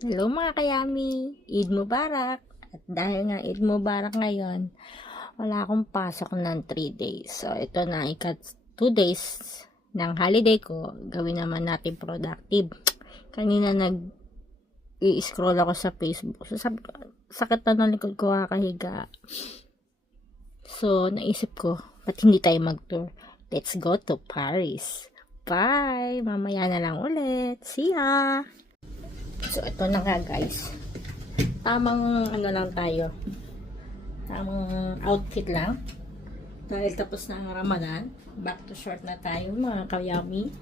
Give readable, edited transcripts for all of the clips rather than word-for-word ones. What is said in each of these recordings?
Hello mga kayami, Eid Mubarak. At dahil nga Eid Mubarak ngayon, wala akong pasok ng 3 days. So ito na, 2 days ng holiday ko, gawin naman natin productive. Kanina i-scroll ako sa Facebook. So sabi ko, sakit na ng likod ko kakahiga. So naisip ko, ba't hindi tayo mag-tour? Let's go to Paris. Bye! Mamaya na lang ulit. See ya! So, ito na nga guys. Tamang lang tayo. Tamang outfit lang. Dahil tapos na ang Ramadan. Back to short na tayo mga kayami.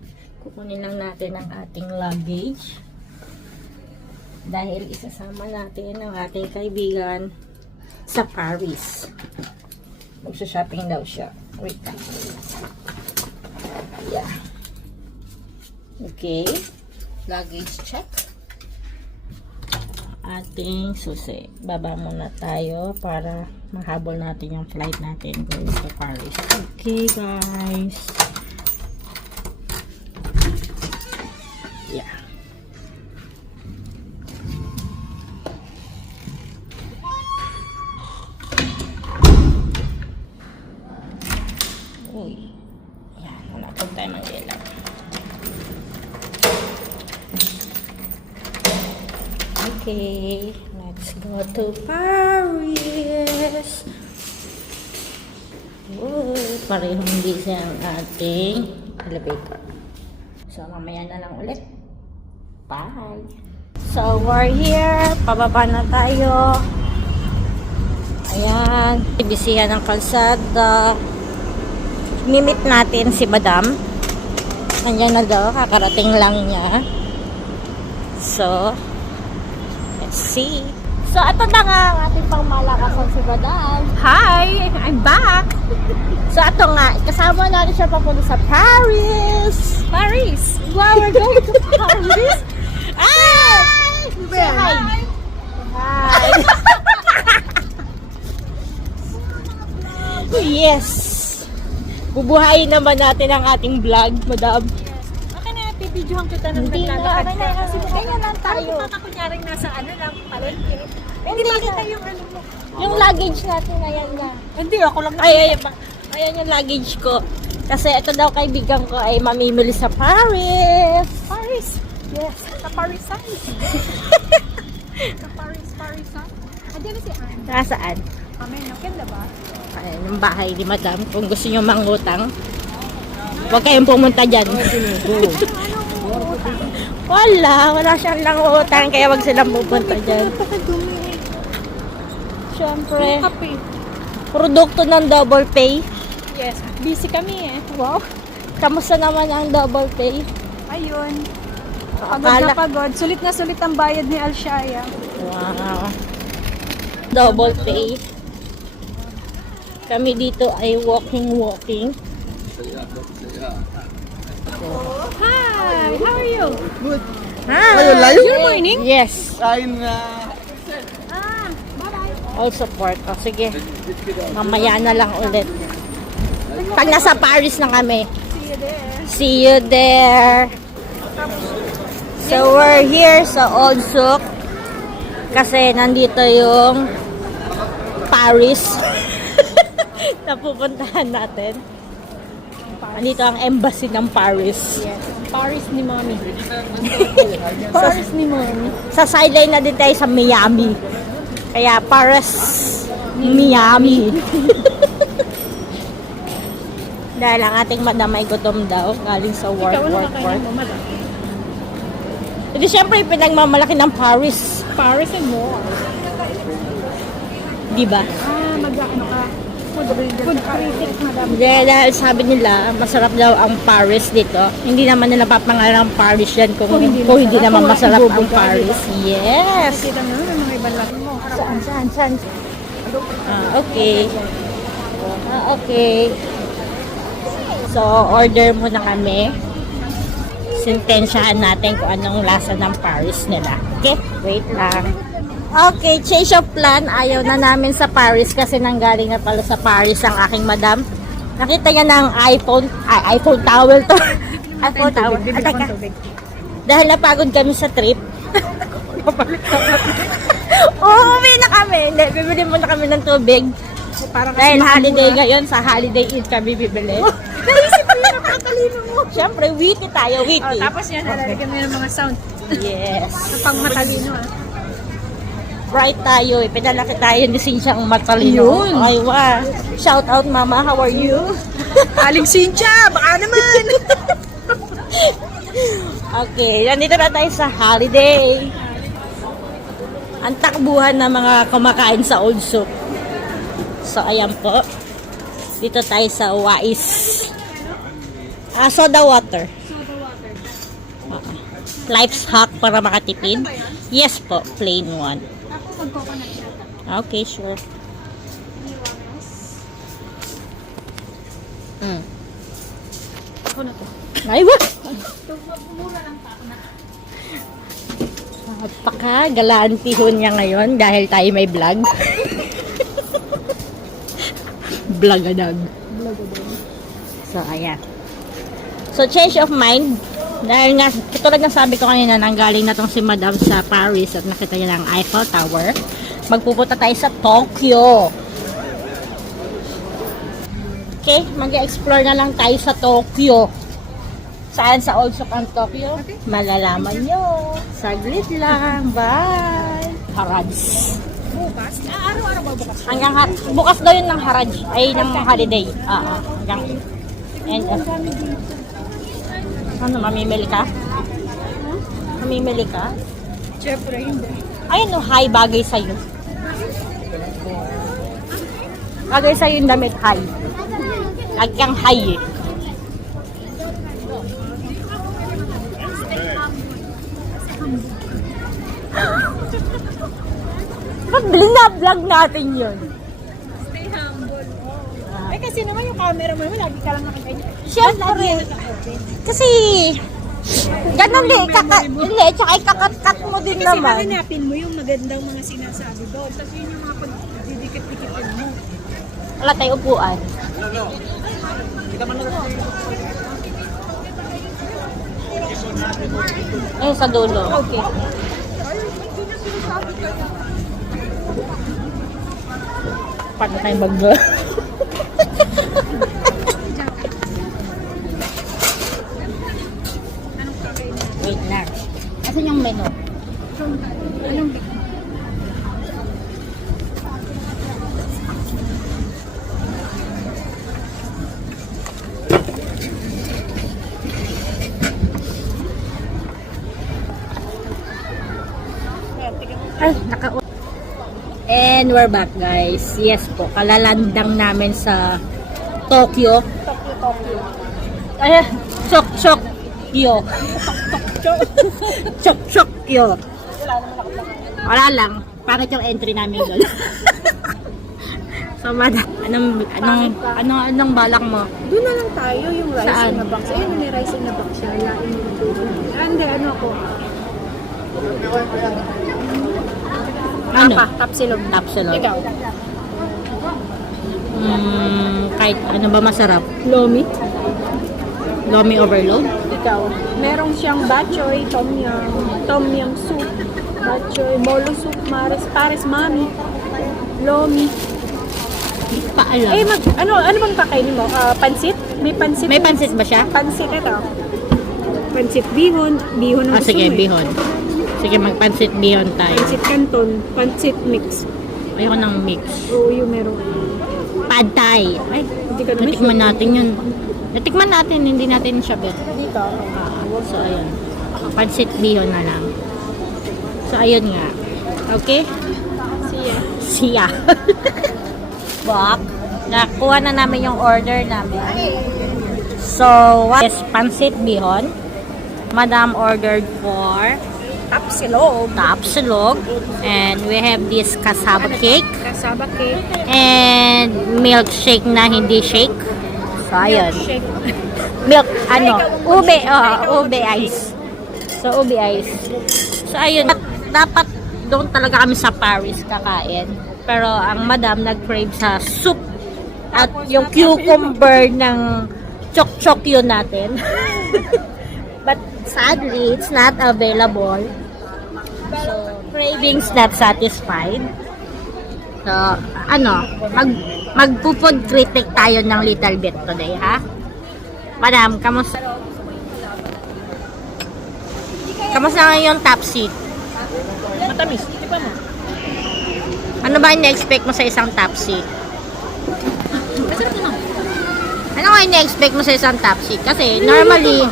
Kukunin lang natin ang ating luggage. Dahil isasama natin ang ating kaibigan sa Paris. Magsa-shopping daw siya. Wait lang. Yeah. Okay. Luggage check. Ating susi. Baba muna tayo para mahabol natin yung flight natin going to Paris. Okay guys. Yeah. Uy. Yan. Wala po tayo ng ilaw. Okay, let's go to Paris. Parehong busy ang ating elevator. So, mamaya na lang ulit. Bye! So, we're here. Pababa na tayo. Ayan. Bisihan ng kalsada. Nimit natin si Madam. Nandiyan na daw. Kakarating lang niya. So, let's see. So, ito na nga ang ating pangmalakasan si Madam. Hi! I'm back! So, ito nga. Kasama natin siya papunta sa Paris. Paris! Wow, we're going to Paris. Hi! Say hi. Hi. Yes. Bubuhayin naman natin ang ating vlog, Madam. Okay na, pipidyohan kita ng Hindi na, naglalakad okay na, kasi ganyan lang tayo. Parang kunyaring nasa lang, palengke. Hindi ba kita yung ano mo? Yung luggage natin, ayan niya. Hindi, ako lang Ayan yung luggage ko. Kasi ito daw kaibigan ko ay mamimili sa Paris. Paris! Yes. Sa Parisan! Sa Parisan! Andiyan na si Anne. Nasaan? Amen, okay na ba? Ayan, yung bahay ni Madam. Kung gusto nyo mangutang, huwag kayong pumunta dyan. Wala siyang lang utang, kaya wag silang pupunta dyan. Siyempre, Kape. produkto ng double pay. Yes, busy kami eh. Wow. Kamusta naman ang double pay? Ayun. Pagod na pagod. Sulit na sulit ang bayad ni Alshaya. Wow. Double pay. Kami dito ay walking. Hi! How are you? Good. Hi. Ayun, layo? Good morning. Yes. Kain na. Bye-bye. All support. O sige. Mamaya na lang ulit. Pag nasa Paris na kami. See you there. See you there. So we're here sa Old Souk. Kasi nandito yung Paris. Napupuntahan natin. Nandito ang embassy ng Paris. Yes. Paris ni Mommy. Paris ni Mommy. Sa sideline na din tayo sa Miami. Kaya Paris, Miami. Dahil ang ating madam ay gutom daw, galing sa work. mo, madam? Ito syempre pinagmamalaki ng Paris. Paris and more. Diba? Mag-ano ka? Food critic, madam. Dahil sabi nila, masarap daw ang Paris dito. Hindi naman nila papangalan ang Paris yan kung hindi naman masarap ang Paris. Yes! Kita mo yung mga ibang laki mo. Saan? Okay. Okay. So, order muna kami. Sintensyahan natin kung anong lasa ng Paris nila. Okay? Wait lang. Okay, change of plan. Ayaw na namin sa Paris kasi nanggaling na pala sa Paris ang aking madam. Nakita niya ng iPhone towel to. iPhone towel. Teka. Dahil napagod kami sa trip. Uuwi na kami. Hindi, bibili muna kami ng tubig. Parang Dahil holiday ngayon, sa holiday Eid kami bibili. naisip ko yun, nakakalino mo. Siyempre, witty tayo, Oh, witty. tapos yan, nalalagyan mo yun ng mga sound. Yes. Pang matalino Bright tayo eh. Pinalaki tayo ni Cynthia ang matalino. Yun. Ay, wow. Shout out, Mama. How are you? Aling Cynthia, baka naman. Okay, nandito na tayo sa holiday. Ang takbuhan ng mga kumakain sa Old Soup. So, ayan po. Dito tayo sa Wais. Soda water. Life's hack para makatipid. Yes po, plain one. Okay, sure. Ako na to. Ay, wag! Napaka-galantihon niya ngayon dahil tayo may vlog. Vlogadag. So, ayan. So, change of mind. Dahil nga, katulad ng sabi ko kanina, nanggaling na tong si Madam sa Paris at nakita niya ng Eiffel Tower. Magpupunta tayo sa Tokyo. Okay, mag-explore na lang tayo sa Tokyo. Saan sa Old Soup ang Tokyo? Malalaman nyo. Saglit lang. Bye! Harads. Bukas? Araw-araw ba bukas? Hanggang bukas daw yun ng Haraj. Ay, ng holiday. Hanggang end of. Ano, mamimili ka? Mamimili ka? Siyempre, hindi. Ayun no, high bagay sa'yo. Bagay sa'yo yung damit high. Lagi kang high eh. Ba't vlog natin yun? Stay humble. Ay, kasi naman yung camera mo, lagi ka lang nakikita. Siyempre. Kasi, ganun din, hindi, tsaka ikakat-kat mo din Kasi naman. hahanapin mo yung magandang mga sinasabi doon. Tapos yun yung mga pagdidikit-dikitin mo. Wala tayo upuan. Ayun sa dulo. Okay. Paano tayong bagbo? Wait lang. Asan yung menu? Anong Ay, And we're back, guys. Yes po, kalalandang namin sa Tokyo. Tokyo. Ay, Chok-chok-yo. Chok-chok-yo. Wala lang. Bakit yung entry namin doon? So, madam, anong balak mo? Doon na lang tayo, yung rice Saan? na box. Ayun, may rice na box siya. Lain mo ito. Hindi, ano ako? Ano? Tapsilog. Tapsilog. Ikaw? Kahit ano ba masarap? Lomi? Lomi overload? Ikaw? Merong siyang bachoy, tom yum soup, bachoy, bolo soup, pares mami, lomi. Hindi ko pa alam. Ano bang kakainin mo? Pansit? May pansit? May pansit ba siya? Pansit ito. Pansit bihon ang gusto Sige, mo eh. bihon. Sige, magpansit bihon tayo. Pansit canton, pansit mix. Ayoko ng mix. Oo, yung meron. Pad Thai. Ay, Hindi ka naman natikman natin yun. Natikman natin, hindi natin siya bet. dito. So, ayun. Pansit bihon na lang. So, ayun nga. Okay? Siya. Bak. Nakuha na namin yung order namin. So, what is pansit bihon? Madam ordered for tapsilog. And we have this kasaba cake. Kasaba cake. And milkshake na hindi shake. So, ayun. Shake. Milk, ube ice. So, ube ice. So, ayun. Dapat doon talaga kami sa Paris kakain. Pero, ang madam nag-crave sa soup. At yung cucumber ng chok-chok yun natin. But, sadly, it's not available. So, cravings not satisfied. So, ano, magpo-food critic tayo ng little bit today, ha? Madam, kamusta? Kamusta nga yung top seat? Matamis. Di ba mo? Ano ba ina-expect mo sa isang top seat? Masarap naman. Ano nga ina-expect mo sa isang top seat? Kasi, normally,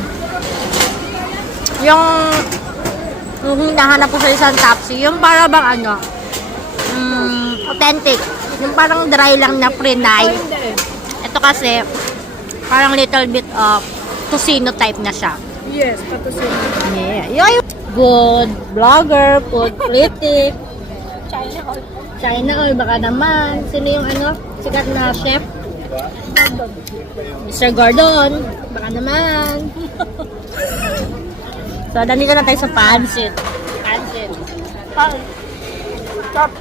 yung hinahanap ko sa isang top seat, yung para bang ano, authentic. Yung parang dry lang na pre-night. Hindi. Ito kasi, parang little bit of tocino type na siya. Yes, patusin. Yeah. Yung good vlogger, food critic, China all. China all, baka naman. Sino yung ano, sikat na chef? Mr. Gordon, baka naman. So, nandito na tayo sa pancit. Pancit. Top.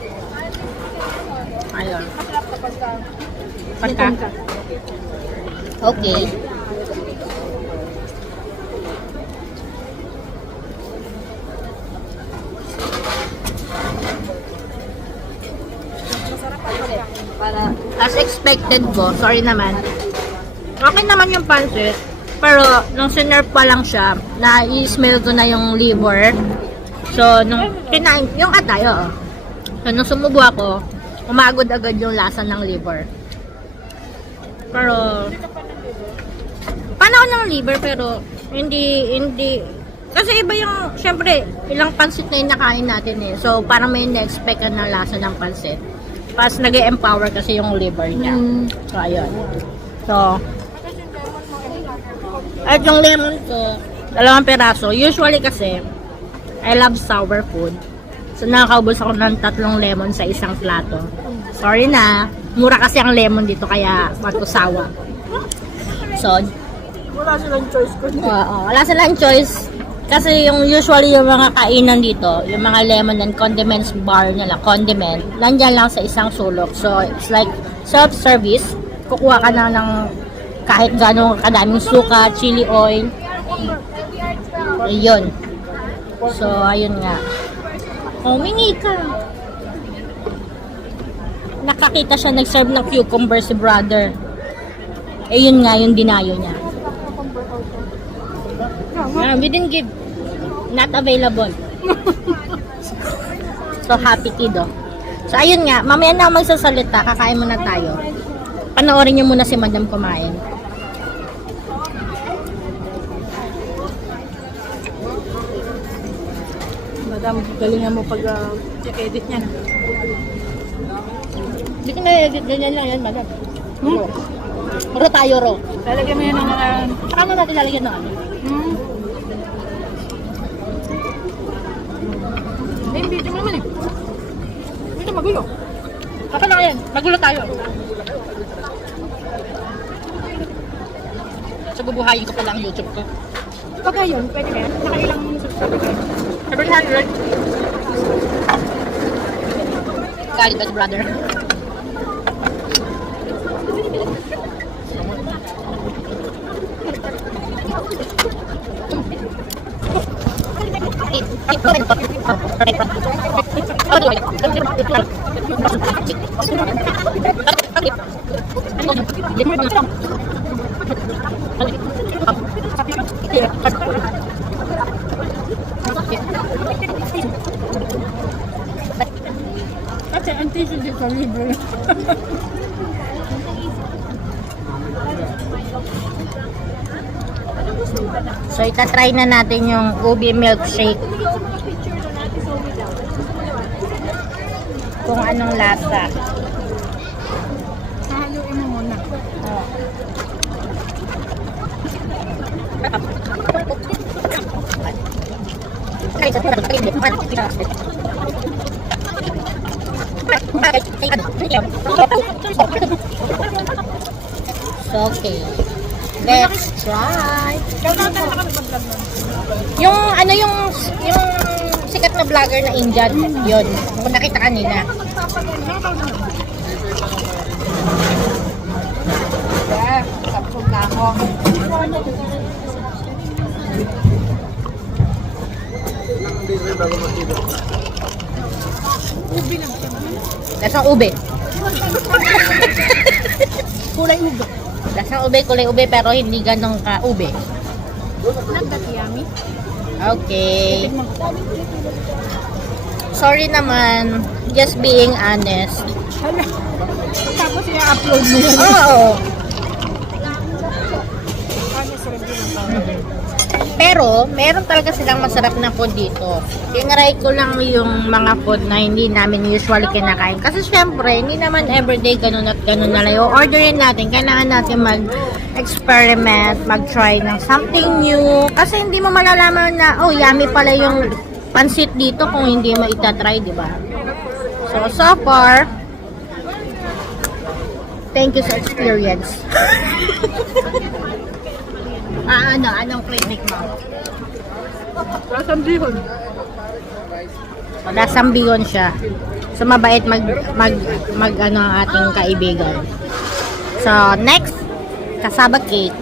Ayun. Masarap kapag Pagka. Okay. para As expected ko, sorry naman. Okay naman yung pancit. Pero, nung sinerve pa lang siya, na-i-smell ko na yung liver. So, nung kinain, yung atay, oo. So, nung sumubo ako, umagod agad yung lasa ng liver. Pero, paano ako ng liver, pero, hindi, kasi iba yung, syempre, ilang pansit na yung nakain natin eh. So, parang may na-expect ka na lasa ng pansit. Tapos, nag-empower kasi yung liver niya. So, ayun. So, at yung lemon ko, 2 peraso. Usually kasi, I love sour food. So, nakakaubos ako ng 3 lemon sa isang plato. Sorry na. Mura kasi ang lemon dito, kaya matusawa. So, wala silang choice ko. wala silang choice. Kasi yung usually yung mga kainan dito, yung mga lemon and condiments bar nila, condiment, nandyan lang sa isang sulok. So, it's like self-service. Kukuha ka na ng kahit gano'ng kadaming suka, chili oil. Ayun. So, ayun nga. Humingi ka. Nakakita siya, nag-serve ng cucumber si brother. Eh, yun nga, yung dinayo niya. We didn't give. Not available. So, happy kiddo. So, ayun nga. Mamaya na ako magsasalita. Kakain muna tayo. Panoorin niyo muna si Madam kumain. Madam, galingan mo pag check-edit niya. Hindi ko na-edit. Ganyan lang yan, Madam. Ro tayo, ro. Lalagyan mo yan ng mga... Saka mo natin lalagyan ng ano. Hindi mo naman eh. Ito magulo. Saka na yan. Magulo tayo. So, bubuhayin ko pala ang YouTube ko. Pagka yun, pwede na yan. Nakailang subscribe kayo. 700. Galit as brother. Kasi ang tissue dito libre. So, itatry na natin yung ubi milkshake. Kung anong lasa. Hahaluin mo muna. So, okay. Let's try. Yung ano yung sikat na vlogger na Indian, yun. Kung nakita kanina. Tapos na ako. Lasang ube. Kulay ube. Lasang ube, kulay ube, pero hindi ganong ka ube. Not that yummy. Okay. Sorry naman. Just being honest. Hala. Tapos i-upload mo yan. Oo. Honest review ng tao. Pero, meron talaga silang masarap na food dito. Tinry ko lang yung mga food na hindi namin usually kinakain. Kasi syempre, hindi naman everyday ganun at ganun na lang. Orderin natin, kailangan natin mag-experiment, mag-try ng something new. Kasi hindi mo malalaman na, oh, yummy pala yung pansit dito kung hindi mo itatry, di ba? So far, thank you sa experience. Anong critic mo? Lasang bihon. Lasang bihon siya. So, mabait mag ano ang ating kaibigan. So, next, cassava cake.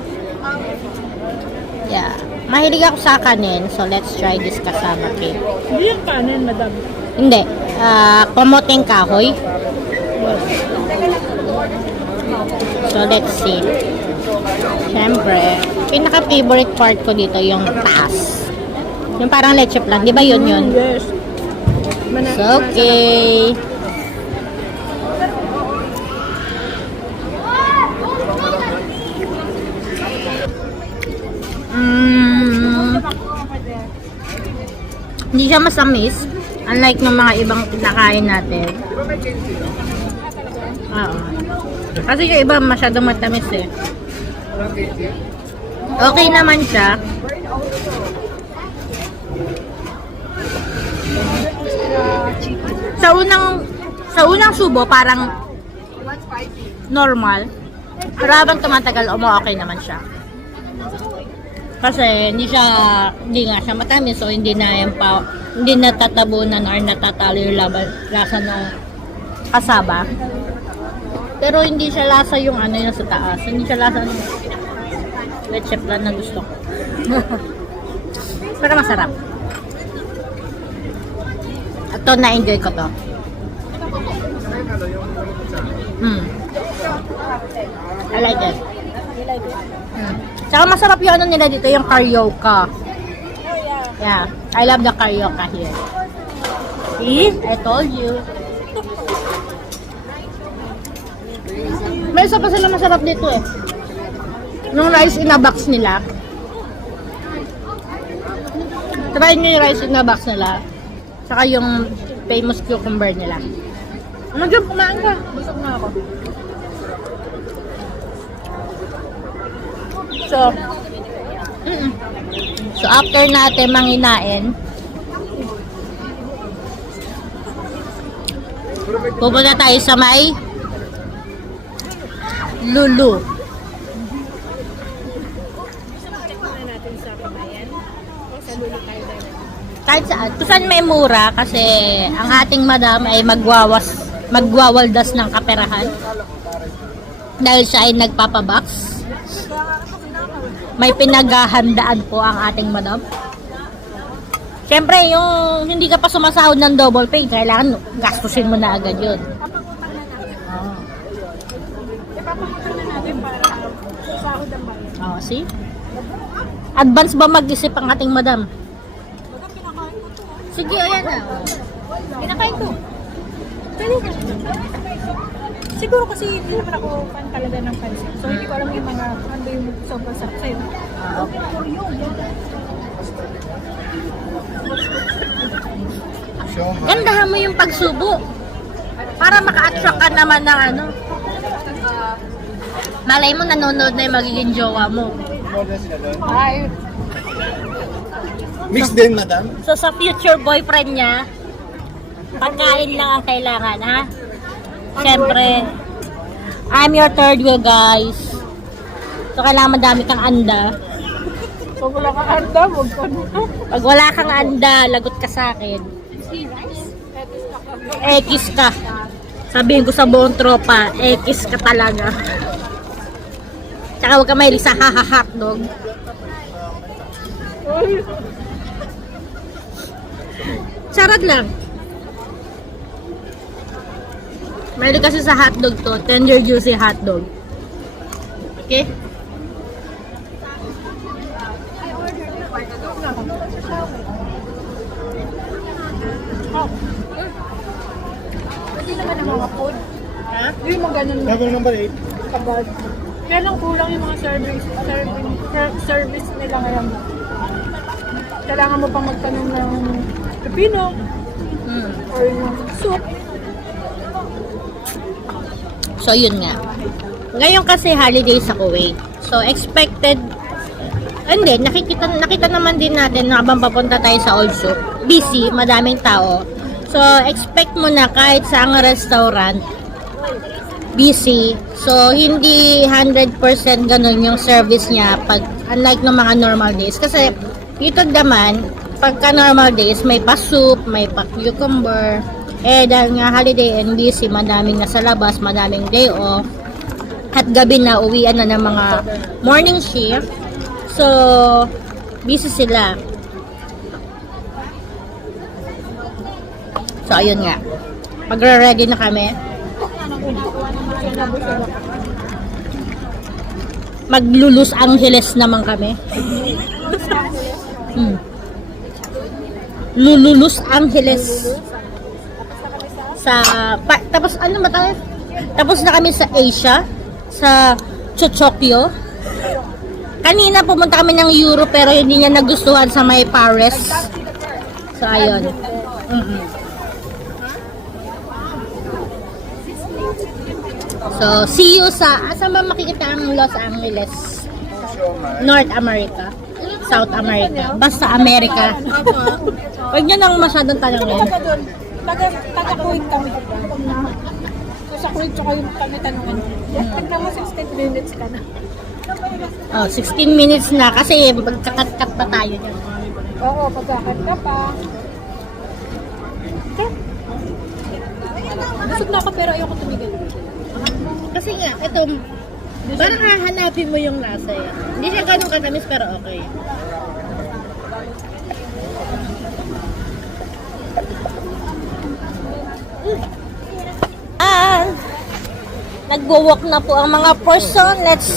Yeah. Mahilig ako sa kanin. So, let's try this cassava cake. Hindi yung kanin, madam. Hindi. Kamoting kahoy. So, let's see. Siyempre, pinaka-favorite part ko dito yung taas. Yung parang leche plan. Di ba yun? Yes. So, okay. Hindi siya masamis. Unlike ng mga ibang kinakain natin. Oo. Kasi yung iba masyadong matamis eh. Okay naman siya. Sa unang subo parang normal. Pero habang tumatagal, okay naman siya. Kasi hindi nga siya matamis, so hindi natatabunan or natatalo yung lasa ng kasaba. Pero hindi siya lasa yung ano yung sa taas. Hindi siya lasa ng leche plan na gusto ko. Pero masarap. Ito, na-enjoy ko to. I like it. Tsaka masarap yung ano nila dito, yung carioca. Yeah, I love the carioca here. See? I told you. May isa pa sila masarap dito eh. Yung rice in a box nila. Try nyo yung rice in a box nila. Saka yung famous cucumber nila. Ano dyan? Kumain ka. Busog na ako. So after natin manginain, pupunta tayo sa may Lulu. Kahit saan. Kung saan may mura kasi ang ating madam ay magwawaldas ng kaperahan. Dahil siya ay nagpapabox. May pinaghahandaan po ang ating madam. Siyempre, yung hindi ka pa sumasahod ng double pay, kailangan gastusin mo na agad yun. Oh, see? Advance ba mag-isip ang ating madam? Sige, ayan na. Pinakain ko. Siguro kasi hindi naman ako fan talaga ng pansit. So hindi ko alam yung mga ano yung sobrang sarap sa'yo. Gandahan mo yung pagsubo. Para maka-attract ka naman ng ano. Malay mo nanonood na yung magiging jowa mo. Ay, Mix din, madam. So sa future boyfriend niya, pagkain lang ang kailangan, ha? Siyempre, I'm your third wheel, guys. So kailangan madami kang anda. pag wala kang handa, huwag ka dito. Pag wala kang anda, lagot ka sa akin. Ekis ka. Sabihin ko sa buong tropa, ekis ka talaga. Tsaka huwag ka mahilig sa hotdog. Charot lang. Mahilig kasi sa hotdog to. Tender juicy hotdog. Okay? Hindi naman ang mga food. Ha? Hindi mo ganun Level number 8. kabad. Kaya lang kulang yung mga service nila ngayon. Kailangan mo pang magtanong ng pepino or yung soup. So, yun nga. Ngayon kasi holiday sa Kuwait. So, expected. Hindi, nakita naman din natin na habang papunta tayo sa Old Souk. Busy, madaming tao. So, expect mo na kahit sa ang restaurant, busy. So, hindi 100% ganun yung service niya pag unlike ng mga normal days. Kasi, dito naman, pagka normal days, may pa-soup, may pa-cucumber. Eh, dahil nga holiday and busy, madaming nasa labas, madaming day off. At gabi na, uwian na ng mga morning shift. So, busy sila. So, ayun nga. Magre-ready na kami. Maglulus Angeles naman kami. Lululus Angeles. Tapos ano ba tayo? Tapos na kami sa Asia. Sa Chochokyo. Kanina pumunta kami ng Europe pero hindi niya nagustuhan sa may Paris. So, ayun. So, see you saan ba makikita ang Los Angeles? North America. South America. Basta America. Huwag niyo nang masyadong tanongin. Taga-Kuwait kami. So, sa Kuwait tsaka yung kami tanungan. Tignan mo 16 minutes ka na. Oh, 16 minutes na kasi magkakat-kat pa tayo niyan. Oo, pagkakat ka pa. Busog na ako pero ayoko tumigil. Kasi nga, ito, parang hahanapin mo yung lasa eh. Hindi siya ganun katamis pero okay. Nagwo-walk na po ang mga person. Let's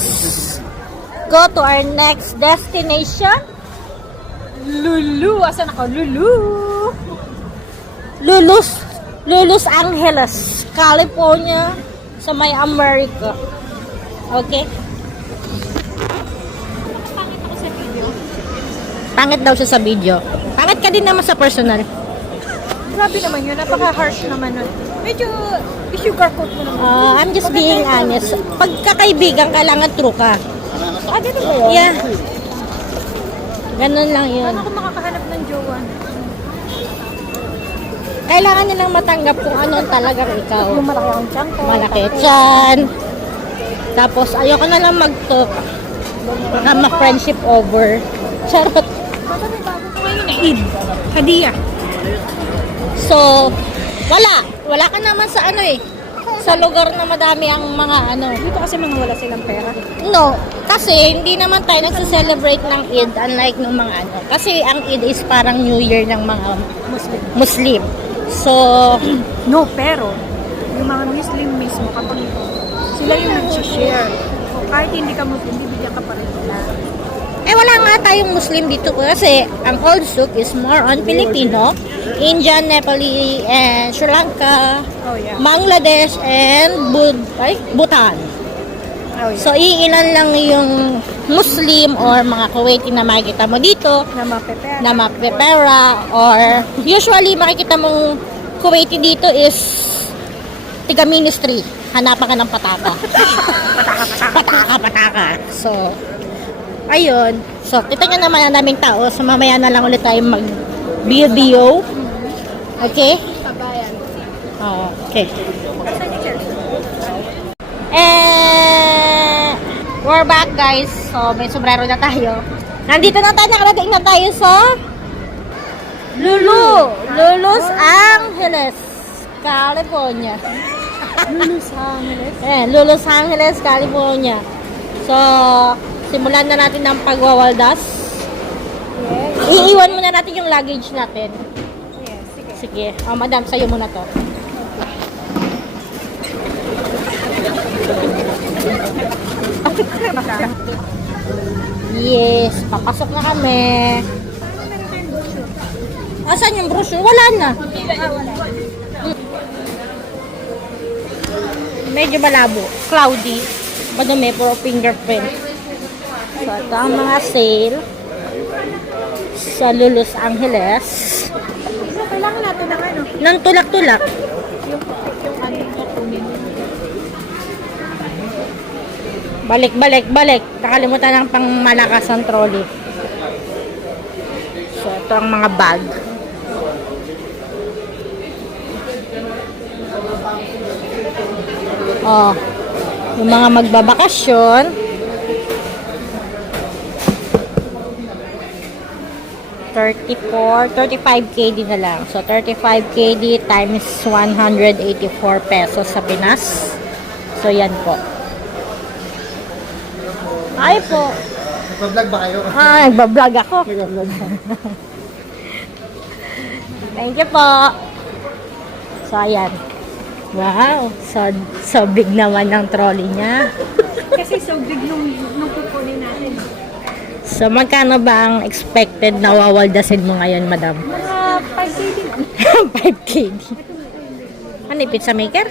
go to our next destination. Lulu! Asan ako? Lulu! Lulus Angeles, California, sa may America. Okay? Pangit ako sa video. Pangit daw siya sa video. Pangit ka din naman sa personal. Grabe naman yun. Napaka-harsh naman nun. Medyo i-sugarcoat mo naman. I'm just being honest. Pagkakaibigan, kailangan true ka. Ganun ba yun? Yeah. Ganun lang yun. Paano ako makakahanap ng jowa? Kailangan nilang matanggap kung ano talagang ikaw. Yung malaki akong tiyan ko. Malaki tiyan. Tapos, ayoko na lang mag-talk. Baka ma-friendship over. Charot. Madami bago ko ngayon na Eid. Hadiah. So, wala ka naman sa ano eh. Sa lugar na madami ang mga ano. Dito kasi mga wala silang pera. No, kasi hindi naman tayo nagse-celebrate ng Eid unlike ng mga ano. Kasi ang Eid is parang New Year ng mga Muslim. So, No, pero yung mga Muslim mismo kapag sila yung nag-share. So, kahit hindi ka Muslim, bibigyan ka pa rin nila. wala nga tayong Muslim dito kasi ang Old Souk is more on Filipino, Indian, Nepali, and Sri Lanka, Bangladesh, and Bhutan. Oh, yeah. So, iilan lang yung Muslim or mga Kuwaiti na makikita mo dito Na mapepera. na mapepera or usually makikita mong Kuwaiti dito is tiga ministry. Hanapan ka ng pataka. Pataka. So, ayun. So, kita nyo naman ang daming tao. So, mamaya na lang ulit tayo mag-BBO. Okay? Kabayan. Okay. We're back, guys. So, may sombrero na tayo. Nandito na tayo. Nakarating na tayo sa Lulus Angeles, California. Lulus Angeles. Lulus Angeles, California. So, simulan na natin ng pagwawaldas. Yes. Iiwan muna natin yung luggage natin. Sige. Oh, madam, sa'yo muna to. Yes, papasok na kami. Asan yung brochure? Wala na. Medyo malabo. Cloudy. Madumi, puro fingerprint. So, ito ang mga sale sa Los Angeles. So, kailangan natin ng ano? Nang tulak-tulak. Yung ano na kunin. Balik. Nakalimutan ng pang malakas ang trolley. So, ito ang mga bag. Oh, yung mga magbabakasyon. 35 KD na lang. So, 35 KD times 184 pesos sa Pinas. So, yan po. Ay po. Nagpa-vlog ba kayo? Nagbablog ako. Thank you po. So, ayan. Wow. So big naman ng trolley niya. Kasi so big nung kukunin natin. So, magkano ba ang expected na wawaldasin mo ngayon, madam? Mga 5 KD. 5 KD. Ano yung pizza maker?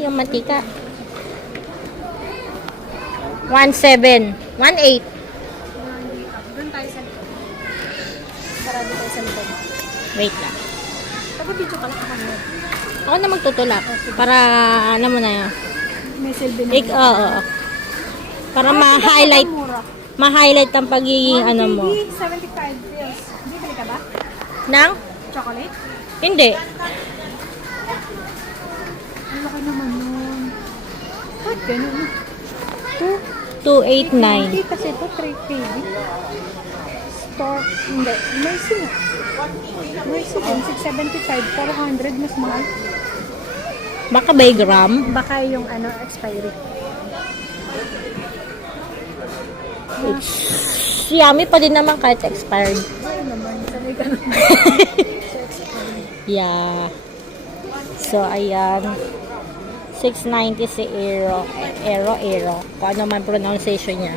Yung mantika. 1.7. 1.8. Doon tayo sa likod. Sarado tayo sa likod. Wait lang. Pag-video ka lang ako. Ako na magtutulak. Para, ano mo na yun. May silbi na. Oo. Para ma-highlight. Mura. Ma-highlight ang pagiging ano mo. 75 pills. Bibili ka ba? Nang? Chocolate? Hindi. Ang laki naman nun. Ba't ganun? 289. Hindi kasi ito 3 KD. Store. Hindi. May sino. May sino. 675. 400. Mas mahal. Baka by gram. Baka yung ano expiry. Yummy pa din naman kahit expired. Ay naman. Sanay ka naman. Yeah. So, ayan. 690 si Aero. Aero. Kung ano man pronunciation niya.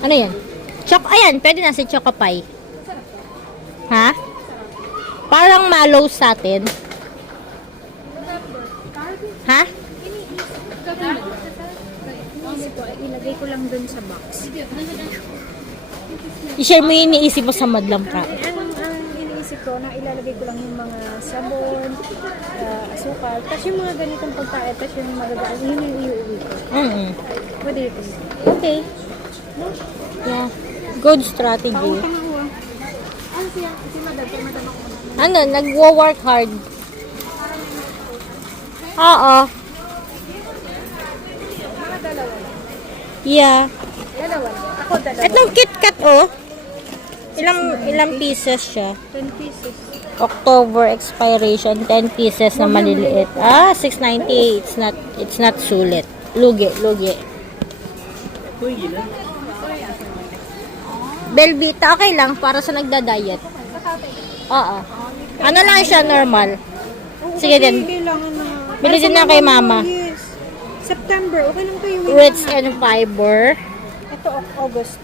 Ano yan? Ayan, pwede na si Choco Pie. Ha? Parang mallow sa atin. Ha? Ilagay ko lang dun sa box. I-share mo yung iniisip mo sa madlang ka. Ang iniisip ko na ilalagay ko lang yung mga sabon, asukal, tapos yung mga ganitong pagkain, tapos yung magagaan, yun yung iuwi ko. What do you think? Okay. Yeah. Good strategy. Tama ko ah. Ano siya? Si madam ako. Ano, nagwo-work hard. Oo. Mga dalawa. Yeah. Dalawa. Ako dalawa. Itong KitKat, oh. Ilang pieces siya? 10 pieces. October expiration, 10 pieces na maliliit. 690. It's not sulit. Lugi. Belvita, okay lang para sa nagda-diet. Oo. Ano lang siya, normal. Sige din. Kailangan na. Bili din na kay mama. Yes. September, okay lang tayo. Rich and fiber. Ito, August.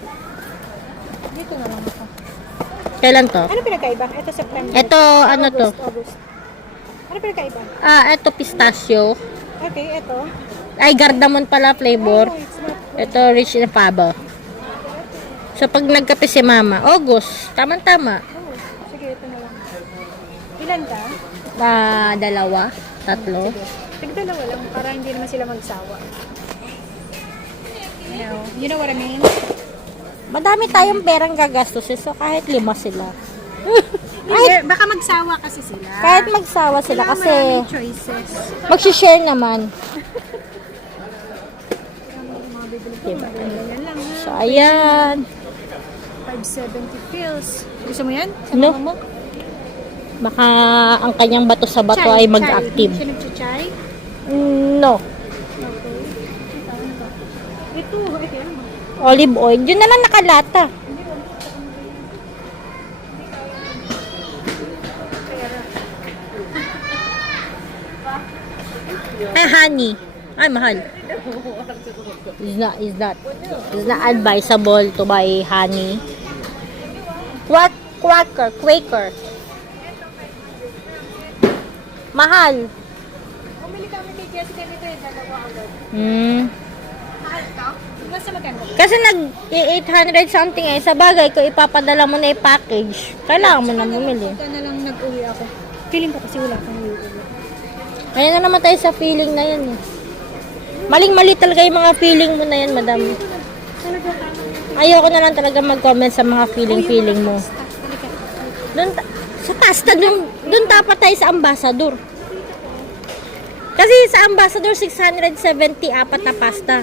Dito na lang ako. Kailan to? Ano pinagkaiba? Ito September. Ito, ano to? August. Ano pinagkaiba? Ito pistachio. Okay, ito. Ay, cardamom pala flavor. Oh, it's not. Ito, rich and fiber. So, pag nagkape si mama, August, tama-tama. Oh, sige, ito na lang. Ilan ka? 2, 3. Tigdalawa lang para hindi naman sila magsawa. You know what I mean? Madami tayong perang gagastusin, so kahit 5 sila. Hindi, baka magsawa kasi sila. Kahit magsawa sila kasi maraming choices. mag-share naman. Diba? Ganyan lang ha. So, ayan. 570 pills. Gusto mo yan? Sa No. mama mo? Baka ang kanyang bato sa bato Chai, ay mag-active. Siya nag-chai? No. Okay. Ito, ano ba? Ito, ano ba? Olive oil. Yun na lang nakalata. Honey. Ay, mahal. It's not advisable to buy honey. Quaker. Mahal. Bumili kami kay Jessica nito yung dalawa agad. Mahal to? Mas maganda. Kasi nag-800 something eh. Sa bagay, kung ipapadala mo na i-package, kailangan mo na bumili. Ito na lang nag-uwi ako. Feeling ko kasi wala akong uwi. Kaya na naman tayo sa feeling na yan eh. Maling-mali talaga yung mga feeling mo na yan, madam. Ayoko na lang talaga mag-comment sa mga feeling mo. Sa pasta, dun dapat tayo sa ambassador. Kasi sa ambassador, 670 apat na pasta.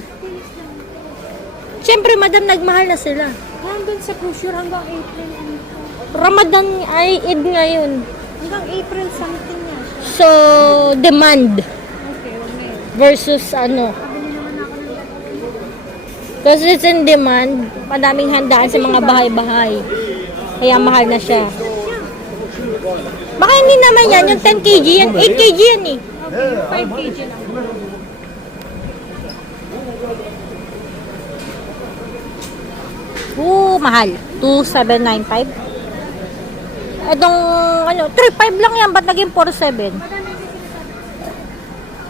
Siyempre, madam, nagmahal na sila. Hanggang sa closure, hanggang April. Ramadan ay Eid ngayon. Hanggang April something na. So, demand Okay, wag na yun. versus ano. Because it's in demand, madaming handaan sa mga bahay-bahay. Kaya mahal na siya. Baka hindi naman yan, yung 10 kg yan, 8 kg yan eh. Okay, 5 kg lang. Mahal. 2,795. Itong, 3,500 lang yan, ba't naging 4,700?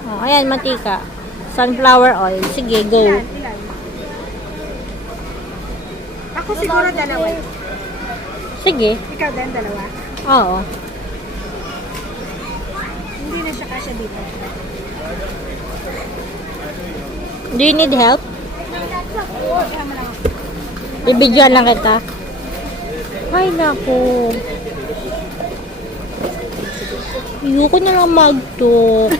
Oh, ayan, mantika. Sunflower oil. Sige, go. Ilan? Ako siguro dalawa. Sige. Ikaw din, dalawa? Oo. Hindi na siya kasya dito. Do you need help? Bibidyoan lang kita. Ay, naku. Ayoko na lang mag-talk.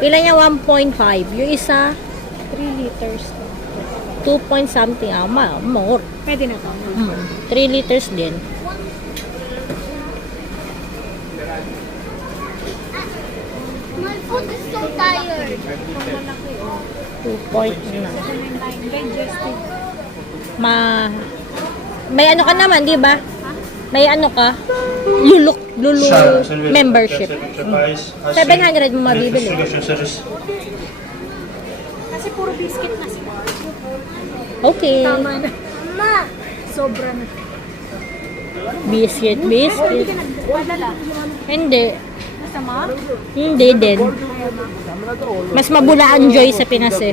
Pila niya 1.5. Yung isa, 3 liters. 2 point something. More. Pwede na to. 3 liters din. My foot is so tired. 2 point na. Digestive. May ano ka naman, di ba? May ano ka? Lulu membership. 700 mo mabibili. Kasi puro biscuit na siya. Okay. Tama na. Ma, Sobra na. Biscuit. Hindi ka nagpadala. Hindi. Masama? Hindi din. Mas mabulaan Joy sa Pinas eh.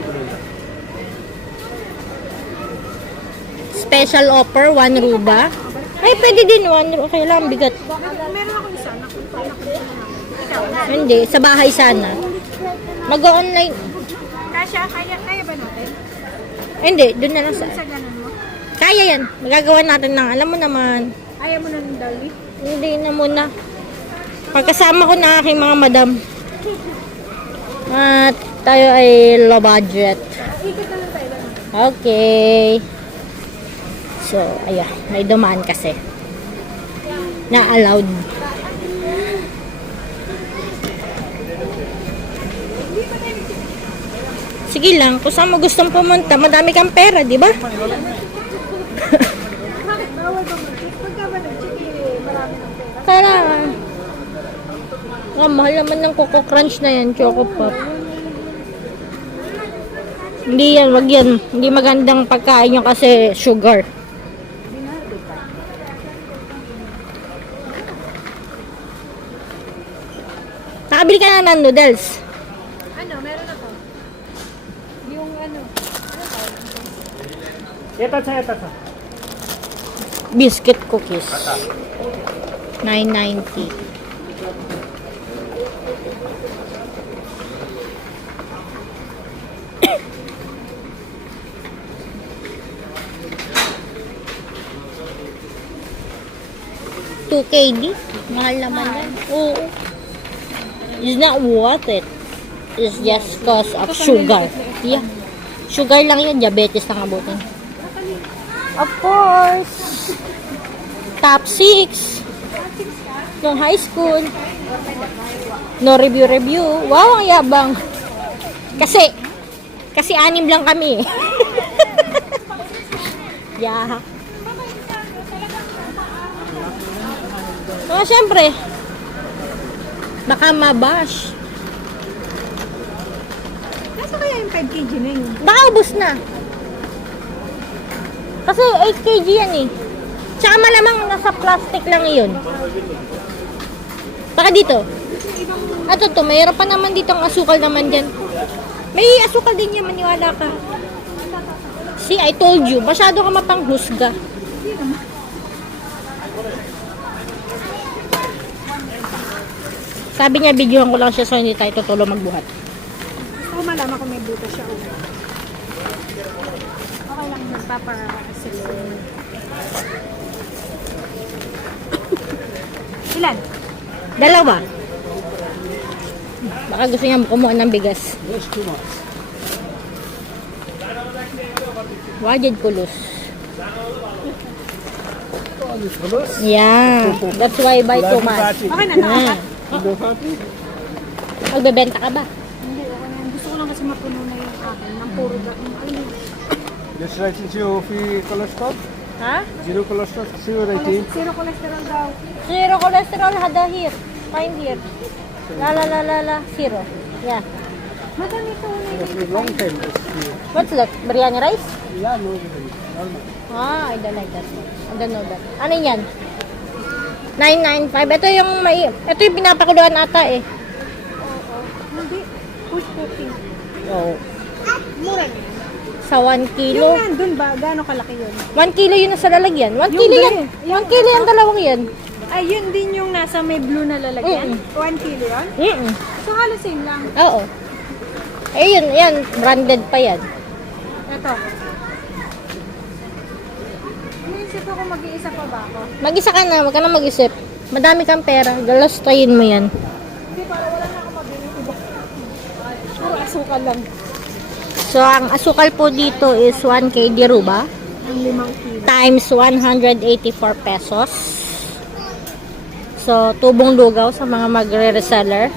Special offer, 1 ruba. Ay, pwede din 1 ruba. Kailangan bigat. Meron ako isa. Nakuha na. Hindi, sa bahay sana. Mag-online. Kasha, kaya ba natin? Hindi, doon na lang sa... Sa ganun mo? Kaya yan. Magagawa natin ng, alam mo naman. Ayaw mo na ng dali? Hindi na muna. Pagkasama ko na aking mga madam. At tayo ay low budget. Ikot na lang tayo lang. Okay. So, ayan. May dumaan kasi. Na allowed. Sige lang. Kung saan mo gustong pumunta, madami kang pera, di ba? Bakit bawal ba mag-check? Pagka ba nag-check, marami ng pera. Kailangan. Mahal naman ng Coco Crunch na yan, Choco Pop. Hindi yan, wag yan. Hindi magandang pagkain yung kasi sugar. Nakabili ka na ng noodles. Ano, meron ako. Yung ano. Biscuit cookies. 9.90. $2 KD. Mahal naman yan. Oo. It's not worth it. It's just cause of sugar. Yeah. Sugar lang yan. Diabetes lang abutin. Of course. Top 6. Nung high school. No review. Wow, ang yabang. Kasi, Kasi 6 lang kami. Yeah. So, syempre, baka mabash. Nasa kaya yung 5 kg na yun? Baka ubos na. Kasi 8 kg yan eh. Tsaka malamang nasa plastic lang yun. Baka dito. Ato to, mayroon pa naman dito ang asukal naman dyan. May asukal din yan, maniwala ka. See, I told you, masyado ka mapanghusga. Sabi niya, videohan ko lang siya so hindi tayo tutulo magbuhat. Gusto ko malaman kung may butas siya o wala. Okay lang, magpapa-accelerate. Ilan? 2. Baka gusto niya kumuha ng bigas. Wajid kulos. Yeah, that's why I buy too much. Okay na, nakakat? Magbebenta ka ba? Hindi, okay na. Gusto ko lang kasi mapuno na yung akin. Ng puro ba? Just writing zero free cholesterol. Ha? Zero cholesterol. Zero writing. Zero cholesterol daw. Zero cholesterol hada here. Find here. La la la la la. Zero. Yeah. Madami ito na That's a long time. That's zero. What's that? Biryani rice? Yeah, no, normal. Ah, I don't like that. I don't know that. Ano yan? 995. Ito yung ito yung pinapakuluan ata eh. Hindi. Push cooking. Oh. Mura na. Sa 1 kilo. Yung nandun ba? Gaano kalaki yun? 1 kilo yun nasa lalagyan. 1 Yung kilo yan. gray. 1 kilo yan, dalawang yan. Ay, yun din yung nasa may blue na lalagyan? 1 kilo yun? Mm. So, halos same lang. Oo. Eh yun, yan. Branded pa yan. Ito. Iniisip ako mag-iisa pa ba ako? Mag-isa ka na, wag ka na mag-isip. Madami kang pera, galastayin mo yan. Hindi, para wala na ako mabili iba. Puro asukal lang. So, ang asukal po dito is 1 kg ruba Ang 5 kilo. times 184 pesos. So, tubong lugaw sa mga magre-reseller.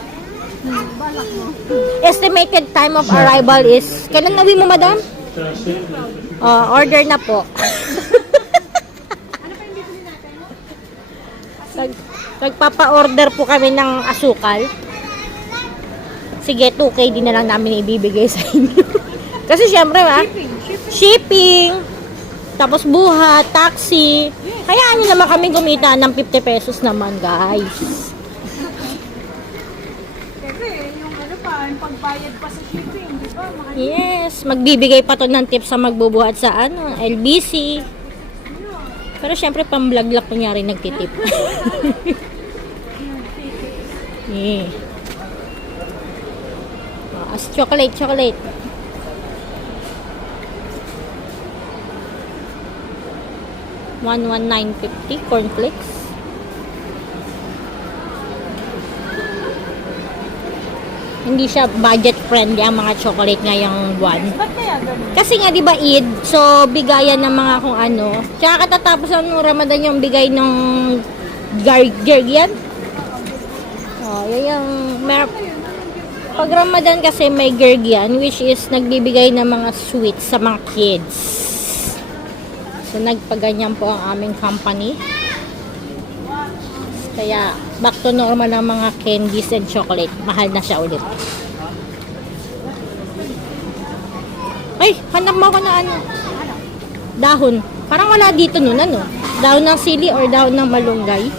Estimated time of arrival is, kailan nawi mo, madam? Order na po. Nagpapa-order po kami ng asukal. Sige, 2K din na lang namin ibibigay sa inyo. Kasi syempre, shipping, tapos buhat, taxi. Hayaan nyo naman kami kumita ng 50 pesos naman, guys. Kasi yung ano pa, yung pagbayad pa sa shipping, di ba? Mahal. Yes, magbibigay pa to ng tips sa magbubuhat sa LBC. Pero syempre, pang-vlog lang kunyari nagtitip. Yeah. As chocolate. 11950 cornflakes. Hindi siya budget friendly ang mga chocolate ngayong buwan. Ba't kaya ganun? Kasi nga 'di ba Eid, so bigayan ng mga kung ano. Tsaka katatapos ng Ramadan yung bigay ng gargyan. Oh, yun yung pag Ramadan kasi may gargyan which is nagbibigay ng mga sweets sa mga kids. So nagpaganyan po ang aming company. Kaya back to normal ng mga candies and chocolate. Mahal na siya ulit. Ay, hanap mo ako na ano? Dahon. Parang wala dito nun, ano? Dahon ng sili or dahon ng malunggay?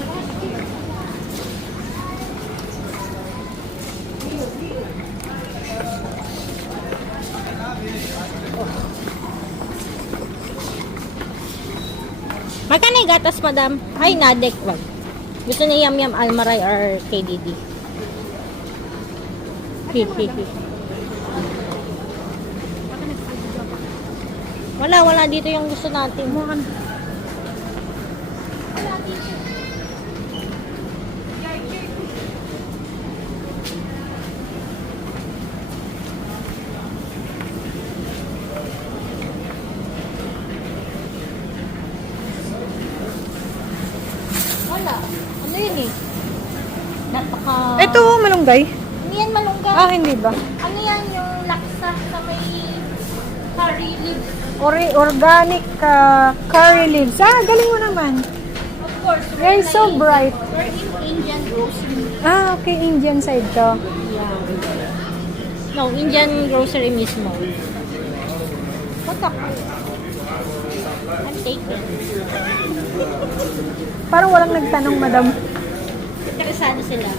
Magkano yung gatas, madam? Ay, nadek. Wag. Gusto niya yum almaray or KDD? Hihihi. Wala dito yung gusto natin. Wala. Ano yun eh? Napaka... Ito, malunggay. Ano yan malunggay? Ah, hindi ba? Ano yan yung laksa sa may Organic curry leaves. Galing mo naman. Of course. They're so bright. We're in Indian grocery. Okay, Indian side to. Yeah. No, Indian grocery mismo. What the fuck? I'm taking. Parang walang nagtanong, madam. Interesado sila.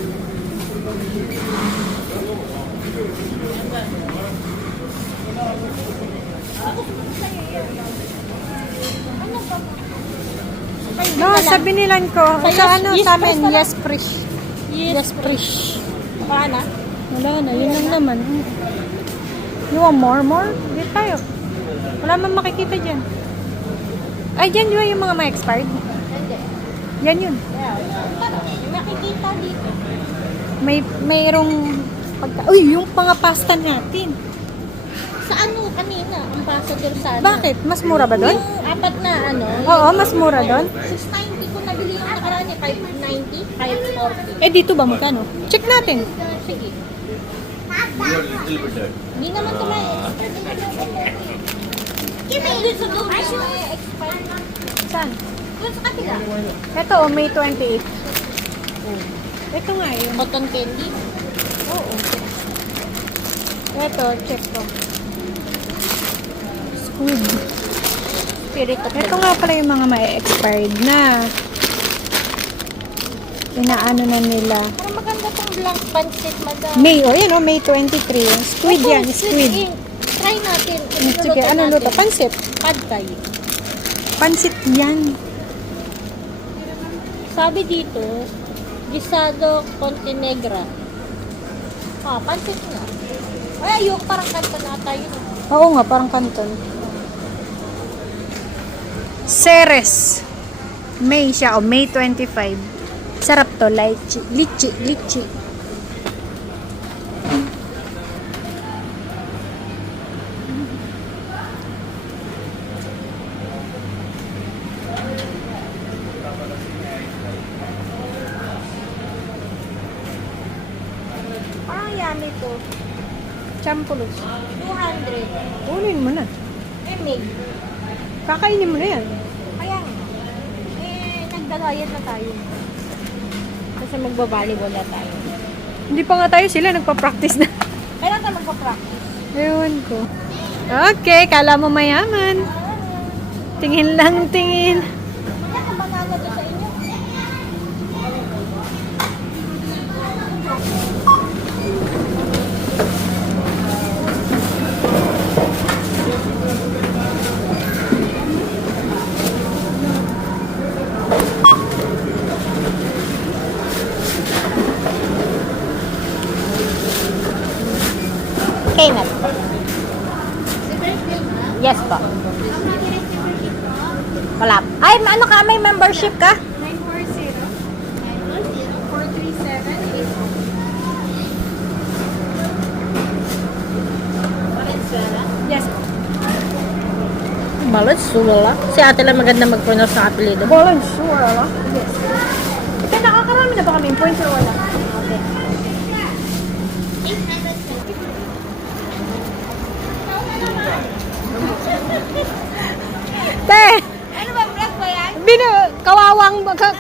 No, sa binilan ko. Sa ano, Yes, sa amin, yes, pala. yes, fresh. Yes, fresh. Paano? Wala na, yun lang naman. You want more? Hindi tayo. Wala man makikita dyan. Ay, dyan di ba yung mga ma-expired? Hindi. Yan yun. May makikita dito. Mayroong Uy, yung mga pasta natin. Sa ano kanina? Ambassador sana. Bakit? Mas mura ba doon? Yung apat na ano. Oo, mas mura doon. 690 ko nabili yung nakaraan niya. 590, 540. Eh, dito ba magkano? Check natin. Sige. Hindi naman ito may Kimi! Doon sa doon. Ay, expired na. Saan? Doon sa kapila. Ito, May 28. Ito nga yun. Cotton candy. Oo. Ito, check ko. Squid. Spirit of Ito nga pala yung mga ma-expired na. Inaano na nila. Parang maganda tong blank pancit, madam. May, yan o, May 23. Squid Ito, yan, squid. Try natin. Sige, ano luto? Pansit. Pad thai. Pansit yan. Sabi dito, Gisado Contenegra. Pansit nga. Ay, ayoko, parang kanta na tayo. Oo nga, parang kanton. Ceres. May siya, o May 25. Sarap to, lychee. Litchi. Parang yummy to. Champulos. 200. Kunin mo na. May. Kakainin mo na yan. Kaya nga. Nagdagayat na tayo. Kasi magbabalibol na tayo. Hindi pa nga tayo sila, nagpa-practice na. Kailan tayo magpa-practice? Ewan ko. Okay, kala mo mayaman. Tingin lang, tingin. Wala ka banana to sa inyo? Okay na. Yes po. Wala. Ay, ano ka? May membership ka? 940-437-8. Yes. Valenzuela. Si ate lang maganda mag-pronounce ng apelido. Valenzuela. Yes. Ito, nakakarami na ba kami? Points or wala? Te! Ano ba, vlog ba yan?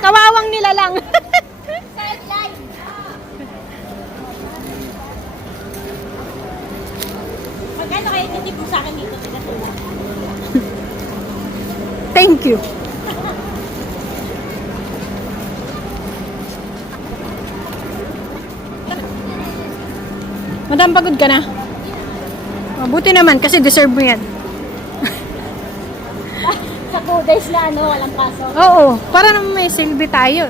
Kawawang nila lang. Sideline. Magkano kayo titip mo sa akin dito? Thank you. Madam, pagod ka na? Mabuti naman kasi deserve mo yan. Sa 2 days na ano, walang pasok. Oo, para naman may silbi tayo.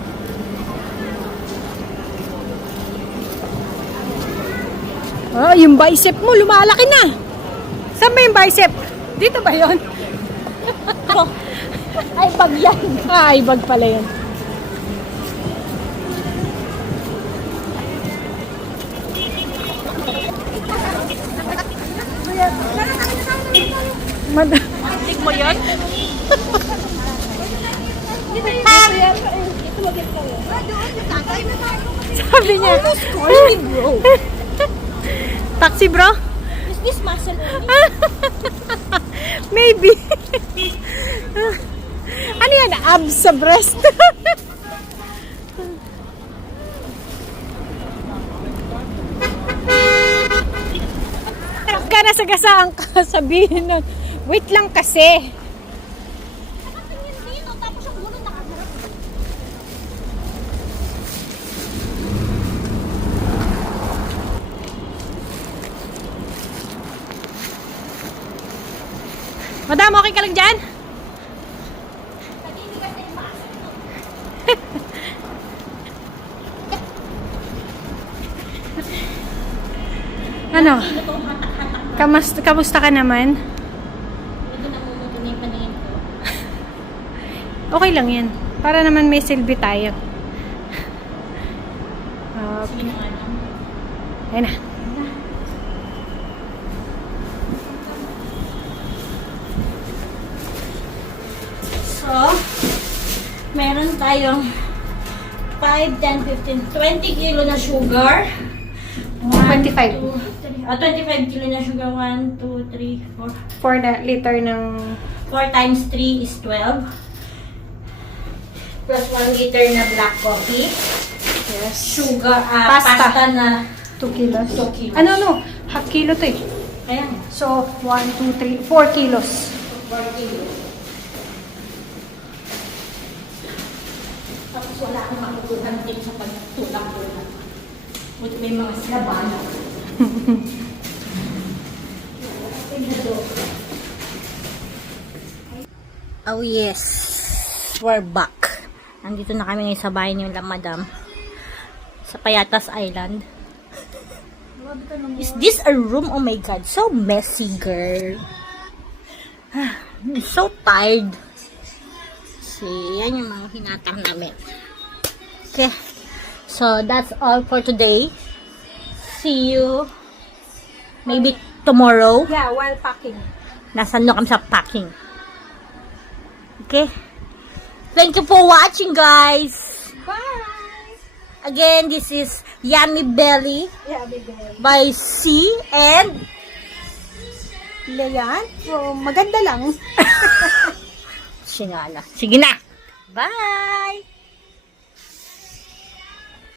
Oh, yung bicep mo, lumalaki na. Saan ba yung bicep? Dito ba yun? Ay, pag yan. Ay, bag pala yun. Tig mo yun? Sabi niya. bro. Taxi bro? Is this muscle only? Maybe. Ano yan? Abs sa breast? Ka nasagasaan ka, sabihin nun. Wait lang kasi. Madam, okay ka lang dyan? Ano? Kamusta ka naman? Ito namumuto na yung paningin ko. Okay lang yan. Para naman may silbi tayo. Okay. Ayun na. So, meron tayong 5, 10, 15, 20 kilo na sugar. 25. 25 kilo na sugar. 1, 2, 3, 4. 4 na liter ng 4 times 3 is 12. Plus 1 liter na black coffee. yes, Sugar, Pasta. pasta na 2 kilos. 2 kilos. Ano? Half kilo to eh. Ayan, So, 1, 2, 3, 4 kilos. 4 kilos. Tapos wala akong makukuhan din sa pagtulak-tulak. Buti may mga silaban. Oh yes, we're back. Nandito na kami ngayon sa bahay niyo lang, madam. Sa Payatas Island. Is this a room? Oh my god, so messy, girl. I'm so tired. See, yan yung mga hinatang namin. Okay, so that's all for today. See you maybe tomorrow. Yeah, while packing. Nasaan na kami sa packing. Okay? Thank you for watching, guys. Bye! Again, this is Yummy Belly Yeah, big girl. by C and Yan. So, maganda lang. Sinala. Sige na. Bye!